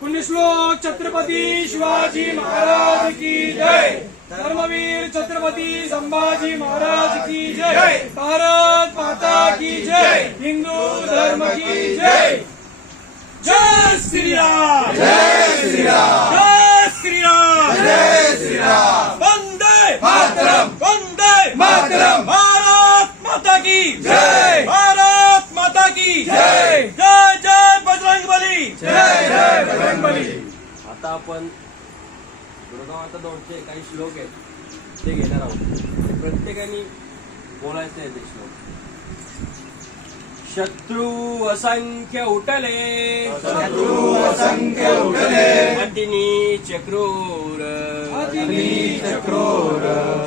पुण्यश्लोक छत्रपती शिवाजी महाराज की जय। धर्मवीर छत्रपती संभाजी महाराज की जय। भारत माता की जय। हिंदू धर्म की जय। जय श्री राम, जय श्री राम, जय श्री राम, जय श्री राम। वंदे मातरम, वंदे मातरम। भारत माता की जय, भारत माता की जय। जय जय बजरंगबली, जय जय बजरंगबली। आता आपण गुरुगावाचा 200 काही श्लोक आहेत ते घेणार आहोत. प्रत्येकाने बोलायचे आहे ते श्लोक. शत्रू असंख्य उठले, शत्रू असंख्य उठले, अतिनीच क्रूर, अतिनीच क्रूर.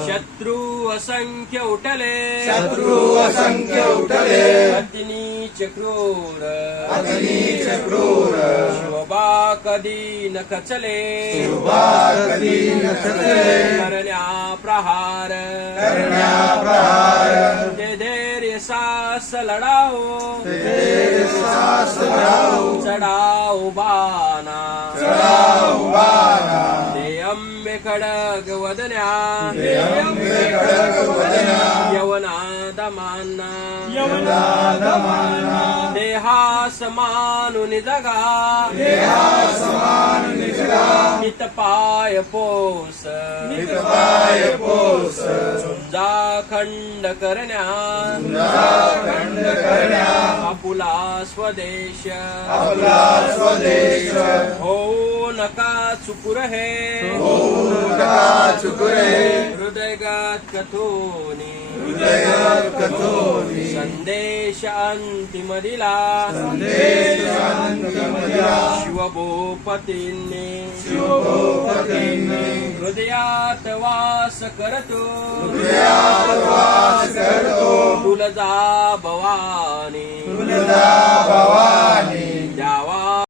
शत्रू असंख्य उठले, शत्रू असंख्य उठले, अतिनीच क्रूर, अतिनीच क्रूर. शोभा कधी न खचले, शोभा कधी नसले, करण्या प्रहार, करण्या प्रहार. ते धैर्य सास लढाओ, तेरे सास राहू, चढाओ बाणा, चढाऊ बाणा. ते अंबे खडग वदन्या, ते अंबे खडग वदना, यवना दमाना, दमाना. देहास मानुन जगा, देहा समान निजगा, हित पाय पोस, हितपाय पोस. जा खंड करण्या, खंड करण्या, आपुला स्वदेश, आपला स्वदेश. होऊ नका चुकुर हे, होऊ नका चुकुरे, हृदयगत कथोनी, हृदयात कथोनी. संदेश अंतिम दिला, संदेश अंतिम दिला, शिवभूपतींनी, शिवभूपतींनी. हृदयात वास करतो, हृदयात वास करतो, तुलजा भवानी, तुलजा भवानी.